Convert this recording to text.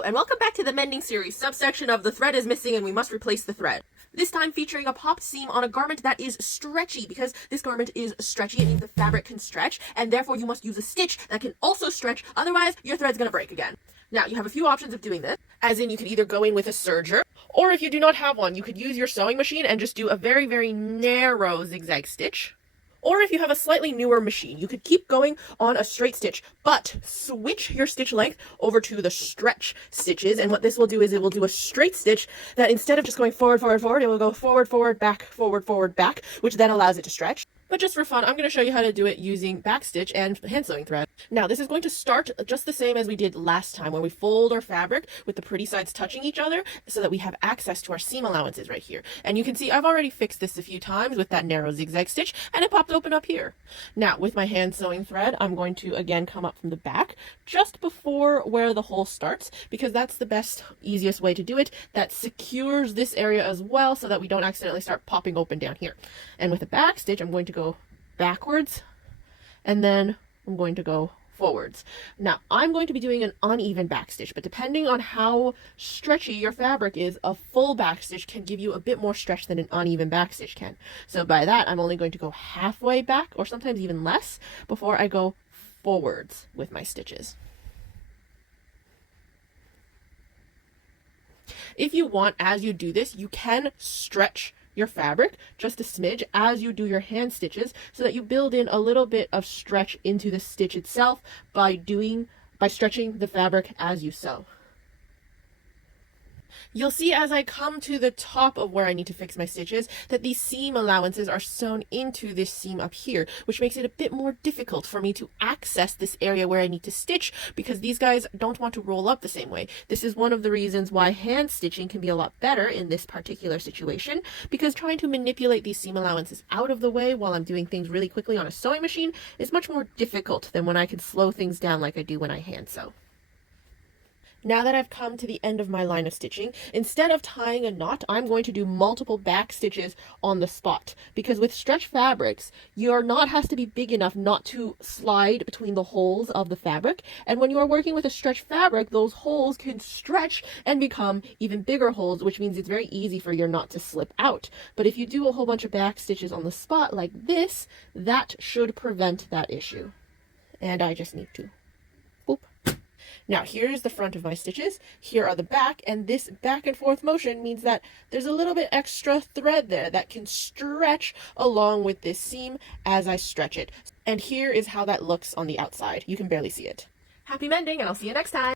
Hello, and welcome back to the mending series, subsection of the thread is missing and we must replace the thread. This time featuring a popped seam on a garment that is stretchy. Because this garment is stretchy, it means the fabric can stretch, and therefore you must use a stitch that can also stretch, otherwise your thread's gonna break again. Now, you have a few options of doing this, as in you could either go in with a serger, or if you do not have one, you could use your sewing machine and just do a very, very narrow zigzag stitch. Or if you have a slightly newer machine, you could keep going on a straight stitch, but switch your stitch length over to the stretch stitches. And what this will do is it will do a straight stitch that instead of just going forward, forward, forward, it will go forward, forward, back, forward, forward, back, which then allows it to stretch. But just for fun, I'm going to show you how to do it using backstitch and hand sewing thread. Now, this is going to start just the same as we did last time, where we fold our fabric with the pretty sides touching each other so that we have access to our seam allowances right here. And you can see I've already fixed this a few times with that narrow zigzag stitch, and it popped open up here. Now, with my hand sewing thread, I'm going to again come up from the back just before where the hole starts, because that's the best, easiest way to do it. That secures this area as well so that we don't accidentally start popping open down here. And with a backstitch, I'm going to go backwards, and then I'm going to go forwards. Now, I'm going to be doing an uneven backstitch, but depending on how stretchy your fabric is, a full backstitch can give you a bit more stretch than an uneven backstitch can. So by that, I'm only going to go halfway back, or sometimes even less, before I go forwards with my stitches. If you want, as you do this, you can stretch your fabric just a smidge as you do your hand stitches so that you build in a little bit of stretch into the stitch itself by stretching the fabric as you sew. You'll see as I come to the top of where I need to fix my stitches that these seam allowances are sewn into this seam up here, which makes it a bit more difficult for me to access this area where I need to stitch, because these guys don't want to roll up the same way. This is one of the reasons why hand stitching can be a lot better in this particular situation, because trying to manipulate these seam allowances out of the way while I'm doing things really quickly on a sewing machine is much more difficult than when I can slow things down like I do when I hand sew. Now that I've come to the end of my line of stitching, instead of tying a knot, I'm going to do multiple back stitches on the spot. Because with stretch fabrics, your knot has to be big enough not to slide between the holes of the fabric. And when you are working with a stretch fabric, those holes can stretch and become even bigger holes, which means it's very easy for your knot to slip out. But if you do a whole bunch of back stitches on the spot like this, that should prevent that issue. And I just need to boop. Now, here's the front of my stitches, here are the back, and this back and forth motion means that there's a little bit extra thread there that can stretch along with this seam as I stretch it. And here is how that looks on the outside. You can barely see it. Happy mending, and I'll see you next time!